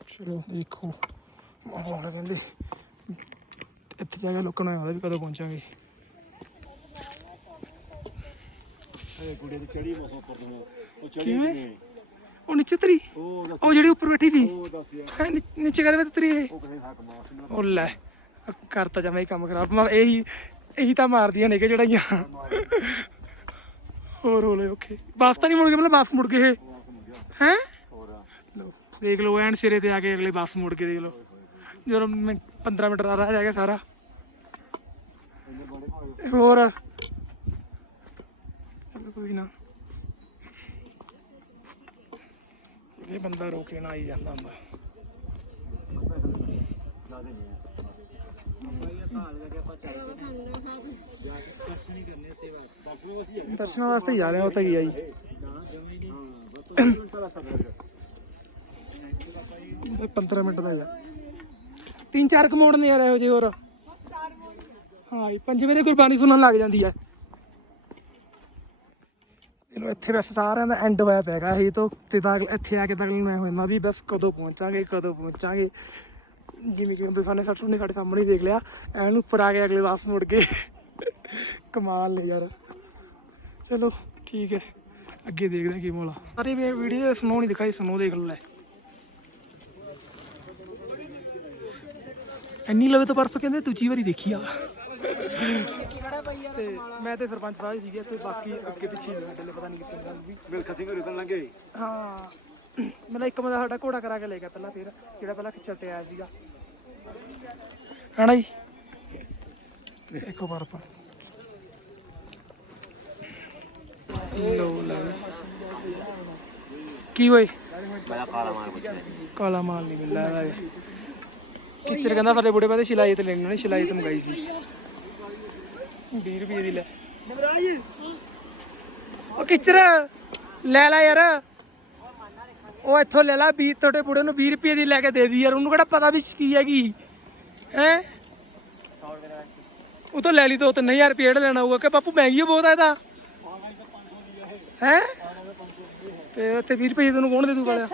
ਚਲੋ ਦੇਖੋ ਮਾਹੌਲ ਕਹਿੰਦੇ। ਇੱਥੇ ਜਾ ਕੇ ਲੋਕਾਂ ਨੂੰ ਆਉਂਦਾ ਵੀ ਕਦੋਂ ਪਹੁੰਚਾਂਗੇ। ਇਹ ਕੁੜੀ ਦੀ ਚੜੀ ਮੌਸਮ ਪਰ ਨੂੰ। ਉਹ ਚੜੀ ਕਿਵੇਂ? ਕਿਵੇਂ? ਉਹ ਨੀਚੇ ਤਰੀ? ਉਹ ਦੱਸ। ਉਹ ਜਿਹੜੀ ਉੱਪਰ ਬੈਠੀ ਸੀ? ਉਹ ਦੱਸ ਯਾਰ। ਨੀਚੇ ਕਦੇ ਤਰੀ ਇਹ? ਉਹ ਲੈ। ਕਰਤਾ ਜਮਾ ਹੀ ਕੰਮ ਖਰਾਬ, ਮੈਂ ਇਹੀ ਇਹੀ ਤਾਂ ਮਾਰਦੀਆਂ ਨੇ ਕਿ ਜੜਾਈਆਂ। ਹੋਰ ਹੋਲੇ ਓਕੇ ਵਾਪਸ ਤਾਂ ਨਹੀਂ ਮੁੜ ਗਏ ਮਤਲਬ ਵਾਪਸ ਮੁੜ ਗਏ ਹੈ? ਲੋ ਦੇਖ ਲਓ, ਐਨ ਸਿਰੇ ਤੇ ਆ ਕੇ ਅਗਲੇ ਵਾਪਸ ਮੁੜ ਕੇ ਦੇਖ ਲਓ। ਜਦੋਂ ਮਿੰਟ 15 ਮਿੰਟ ਦਾ ਰਾਹ ਰਹਿ ਗਿਆ ਸਾਰਾ। ਹੋਰ? ਚਲੋ ਕੋਈ ਨਾ। ਇਹ ਬੰਦਾ ਰੋਕੇ ਨਾ ਆਈ ਜਾਂਦਾ ਹੁੰਦਾ। ਦਰਸ਼ਨਾਂ ਵਾਸਤੇ ਜਾ ਰਹੇ ਹਾਂ ਉਹ ਤਾਂ ਕੀ ਆ ਜੀ। ਇਹ 15 ਮਿੰਟ ਦਾ ਯਾਰ ਤਿੰਨ ਚਾਰ ਕੁ ਨੇ ਯਾਰ, ਇਹੋ ਜਿਹੇ ਹੋਰ। ਹਾਂ ਜੀ, ਪੰਜਵੇਂ ਦੇ ਗੁਰਬਾਣੀ ਸੁਣਨ ਲੱਗ ਜਾਂਦੀ ਹੈ ਇਹਨੂੰ ਇੱਥੇ ਬਸ ਸਾਰਿਆਂ ਦਾ ਐਂਡ ਹੋਇਆ ਪੈਗਾ ਇਹ ਤੋਂ ਤੇ ਤਾਂ ਇੱਥੇ ਆ ਕੇ ਤਾਂ ਮੈਂ ਨੂੰ ਵੀ ਬਸ ਕਦੋਂ ਪਹੁੰਚਾਂਗੇ ਕਦੋਂ ਪਹੁੰਚਾਂਗੇ। ਜਿਵੇਂ ਕਿ ਹੁੰਦੇ ਸਾਨੇ ਸੱਟੂ ਨੇ ਸਾਡੇ ਸਾਹਮਣੇ ਹੀ ਦੇਖ ਲਿਆ। ਐਨ ਉੱਪਰ ਆ ਕੇ ਅਗਲੇ ਵਾਪਸ ਮੁੜ ਗਏ ਕਮਾਲ ਨੇ ਯਾਰ। ਚਲੋ ਠੀਕ ਹੈ। ਅੱਗੇ ਦੇਖਦੇ ਹਾਂ ਕੀ ਮੋਲਾ। ਸਾਰੀ ਵੀਡੀਓ ਸਨੋ ਨਹੀਂ ਦਿਖਾਈ ਸਨੋ ਦੇਖ ਲੈ। ਇੰਨੀ ਲਵੇ ਤਾਂ ਬਰਫ਼ ਕਹਿੰਦੇ ਦੂਜੀ ਵਾਰੀ ਦੇਖੀ ਆ। ਤੇ ਮੈਂ ਤੇ ਸਰਪੰਚ ਸਾਹਿਬ ਸੀਗੇ ਤੇ ਬਾਕੀ ਅੱਗੇ ਪਿੱਛੇ ਸਾਡੇ ਲਈ ਪਤਾ ਨਹੀਂ ਕਿੱਥੇ ਗੱਲ ਵੀ ਮਿਲ ਖਸੀ ਨੂੰ ਰੁਕਣ ਲੱਗੇ ਹਾਂ। ਮਤਲਬ ਇੱਕ ਬੰਦਾ ਸਾਡਾ ਘੋੜਾ ਕਰਾ ਕੇ ਲੈ ਗਿਆ ਪਹਿਲਾਂ ਫਿਰ ਜਿਹੜਾ ਪਹਿਲਾਂ ਖਿੱਚਰ ਤੇ ਆਇਆ ਸੀਗਾ। ਹਣਾ ਜੀ? ਤੇ ਇੱਕੋ ਬਰਫ਼ ਲੋ ਲੈ ਕੀ ਹੋਏ? ਕਾਲਾ ਮਾਲ ਨਹੀਂ ਮਿਲਦਾ ਇਹਦਾ ਕਿਚਰ ਕਹਿੰਦਾ ਫਰੇ ਬੁੜੇ ਪਾਦੇ ਸਿਲਾਈ ਤੇ ਲੈਣੀ, ਉਹਨੇ ਸਿਲਾਈ ਤੇ ਮੰਗਾਈ ਸੀ। 20 ਰੁਪਏ ਦੀ ਲੈ। ਉਹ ਕਿਚਰ, ਲੈ ਲੈ ਯਾਰ। ਉਹ ਇੱਥੋਂ ਲੈ ਲੈ 20 ਤੁਹਾਡੇ ਬੁੜੇ ਨੂੰ 20 ਰੁਪਏ ਦੀ ਲੈ ਕੇ ਦੇ ਦੀ ਯਾਰ। ਉਹਨੂੰ ਕਿਹੜਾ ਪਤਾ ਵੀ ਕੀ ਹੈਗੀ? ਹੈ? ਉਹ ਤਾਂ ਲੈ ਲਈ ਦੋ ਤਿੰਨ ਹਜ਼ਾਰ ਰੁਪਏ ਜਿਹੜਾ ਲੈਣਾ ਹੋਊਗਾ। ਕਿ ਬਾਪੂ ਮਹਿੰਗੀ ਬਹੁਤ ਆ ਇਹਦਾ। ਹੈ? ਤੇ ਉੱਥੇ 20 ਰੁਪਏ ਤੈਨੂੰ ਕੌਣ ਦੇ ਦੂ ਵਾਲਿਆ?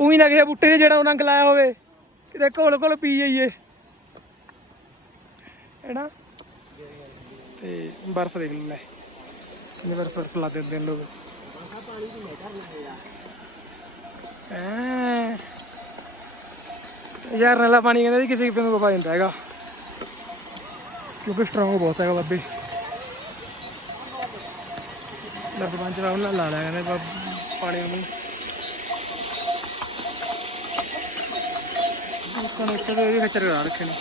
ਉਹੀ ਨਾ ਕਿਸੇ ਬੁੱਟੇ ਤੇ ਜਿਹੜਾ ਉਹਨਾਂ ਲਾਇਆ ਹੋਵੇ। ਕਿਤੇ ਘੋਲ ਘੋਲ ਪੀ ਜਾਈਏ। ਹੈਨਾ ਤੇ ਬਰਫ਼ ਦੇਖ ਲੈ। ਇਹਨੇ ਬਰਫ਼ ਬਰਫ਼ ਲਾ ਦਿੰਦੇ ਨੇ ਲੋਕ ਐ ਯਾਰ। ਨਾਲਾ ਪਾਣੀ ਕਹਿੰਦਾ ਸੀ ਕਿਸੇ ਕਿਸੇ ਨੂੰ ਪਾ ਦਿੰਦਾ ਹੈਗਾ। ਕਿਉਂਕਿ ਸਟਰੋਂਗ ਬਹੁਤ ਹੈਗਾ ਬਾਬੇ। ਲੱਭ ਪੰਜ ਰਾਉਂ ਲਾ ਲਾ ਲਿਆ ਕਹਿੰਦੇ ਪਾਣੀ ਨੂੰ ਕਨੈਕਟਰ ਇਹਦੇ ਖੱਚਰ ਕਰਾ ਰੱਖੇ ਨੇ।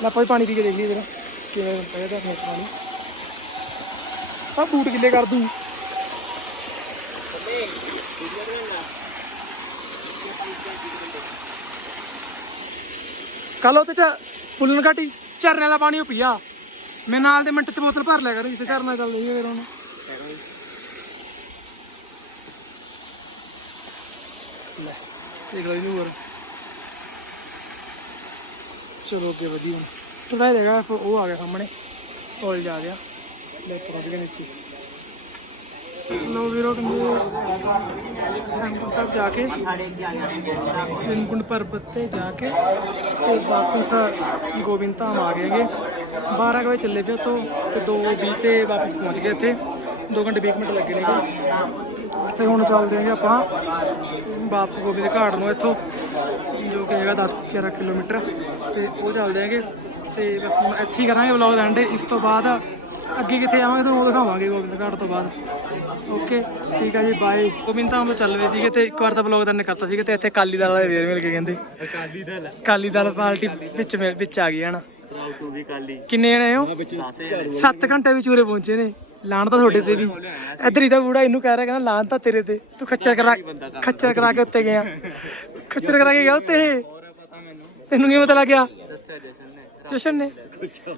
ਲੈ ਆਪਾਂ ਵੀ ਪਾਣੀ ਪੀ ਕੇ ਦੇਖ ਲਈ ਫਿਰ ਕਿਵੇਂ ਪਏ ਦਾ ਫਿਰ ਪਾਣੀ ਆ ਬੂਟ ਗਿੱਲੇ ਕਰ ਦੂੰ? ਕੱਲ ਉਹ ਤੇ ਚ ਪੁੱਲਣ ਘਾਟੀ ਝਰਨੇ ਵਾਲਾ ਪਾਣੀ ਉਹ ਪੀਆ। ਮੈਂ ਨਾਲ ਦੇ ਮਿੰਟ ਚ ਬੋਤਲ ਭਰ ਲਿਆ ਕਰ ਜਿੱਥੇ ਝਰਨਾ ਚੱਲ ਰਹੀ ਫਿਰ ਉਹਨੂੰ। ਲੈ, ਦੇਖ ਲਓ ਇਹਨੂੰ ਹੋਰ। ਚਲੋ ਅੱਗੇ ਵਧੀ ਹੁਣ। ਥੋੜਾ ਜਿਹਾ ਹੈਗਾ ਫਿਰ ਉਹ ਆ ਗਿਆ ਸਾਹਮਣੇ ਕਾਲਜ ਆ ਗਿਆ, ਲੈ ਪਹੁੰਚ ਗਏ ਨੀਚੇ। ਲੋ ਵੀਰੋ ਕਹਿੰਦੇ ਹੇਮਕੁੰਟ ਸਾਹਿਬ ਜਾ ਕੇ, ਹੇਮਕੁੰਟ ਪਰਬਤ ਤੇ ਜਾ ਕੇ ਤੇ ਵਾਪਸ ਗੋਬਿੰਦ ਧਾਮ ਆ ਗਏਗੇ 12 ਕੁ ਵਜੇ ਚੱਲੇ ਪਏ ਉੱਥੋਂ ਤੇ 2:20 ਤੇ ਵਾਪਸ ਪਹੁੰਚ ਗਏ ਇੱਥੇ। 2 ਘੰਟੇ 20 ਮਿੰਟ ਲੱਗੇ ਨੇ ਤੇ ਹੁਣ ਚੱਲਦੇ ਆਂਗੇ ਆਪਾਂ ਵਾਪਸ ਗੋਬਿੰਦ ਘਾਟ ਨੂੰ ਇੱਥੋਂ, ਜੋ ਕਿ ਹੈਗਾ 10 11 ਕਿਲੋਮੀਟਰ। ਤੇ ਉਹ ਚੱਲਦੇ ਆਂਗੇ ਤੇ ਬਸ ਹੁਣ ਇੱਥੇ ਹੀ ਕਰਾਂਗੇ ਵਲੌਗ ਦਾ ਐਂਡ ਇਸ ਤੋਂ ਬਾਅਦ ਅੱਗੇ ਕਿੱਥੇ ਆਵਾਂਗੇ ਤੁਹਾਨੂੰ ਉਹ ਦਿਖਾਵਾਂਗੇ ਗੋਬਿੰਦ ਘਾਟ ਤੋਂ ਬਾਅਦ। ਓਕੇ ਠੀਕ ਆ ਜੀ ਬਾਏ ਗੋਬਿੰਦ ਤੋਂ ਚੱਲ ਪਏ ਸੀਗੇ ਤੇ ਇੱਕ ਵਾਰ ਤਾਂ ਵਲੌਗ ਦਾ ਨੇ ਕਰਤਾ ਸੀਗਾ ਤੇ ਇੱਥੇ ਕਾਲੀ ਦਾਲ ਵਾਲੇ ਵੀਰ ਮਿਲ ਕੇ ਕਹਿੰਦੇ। ਅਕਾਲੀ ਦਲ ਕਾਲੀ ਦਾਲ ਪਾਰਟੀ ਵਿੱਚ ਮਿਲ- ਵਿੱਚ ਆ ਗਈ ਹਨਾ? ਵੀ ਕਾਲੀ ਕਿੰਨੇ ਜਣੇ ਹੋ? ਵਿੱਚ ਝਾੜੂ 7 ਘੰਟੇ ਵਿੱਚ ਉਰੇ ਪਹੁੰਚੇ ਨੇ। ਲਾਣ ਤਾਂ ਤੁਹਾਡੇ ਤੇ ਵੀ। ਇੱਧਰ ਹੀ ਤਾਂ ਬੂੜਾ ਇਹਨੂੰ ਕਹਿ ਰਿਹਾ ਕਹਿੰਦਾ ਲਾਣ ਤਾਂ ਤੇਰੇ ਤੇ। ਤੂੰ ਖੱਚਰ ਕਰਾ ਖੱਚਰ ਕਰਾ ਕੇ ਉੱਤੇ ਗਿਆ। ਖੱਚਰ ਕਰਾ ਕੇ ਗਿਆ ਉੱਤੇ ਇਹ। ਤੈਨੂੰ ਕੀ ਪਤਾ ਲੱਗਿਆ ਜਸ਼ਨ ਨੇ?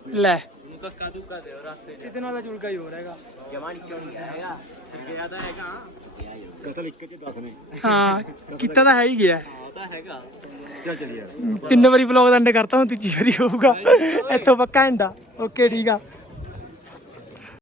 ਲੈ। ਕੱਕਾ ਦੁੱਕਾ ਦੇ ਰਸਤੇ ਇਹਦੇ ਨਾਲ ਤਾਂ ਜੁਲਗਾ ਹੀ ਹੋ ਰਿਹਾਗਾ ਜਮਾਨੀ ਕਿਉਂ ਨਹੀਂ ਆਏਗਾ ਗਿਆ ਤਾਂ ਹੈਗਾ ਕਤਲ ਇੱਕ ਚ 10 ਨੇ ਹਾਂ ਕੀਤਾ ਤਾਂ ਹੈ ਹੀ ਗਿਆ। ਆ ਤਾਂ ਚੱਲ ਚੱਲ ਯਾਰ ਤਿੰਨ ਵਾਰੀ ਵਲੌਗ ਦਾ ਐਂਡ ਕਰਤਾ, ਹੁਣ ਤੀਜੀ ਵਾਰੀ ਹੋਊਗਾ। ਇੱਥੋਂ ਪੱਕਾ ਐਂਡਾ ਓਕੇ ਠੀਕ ਆ।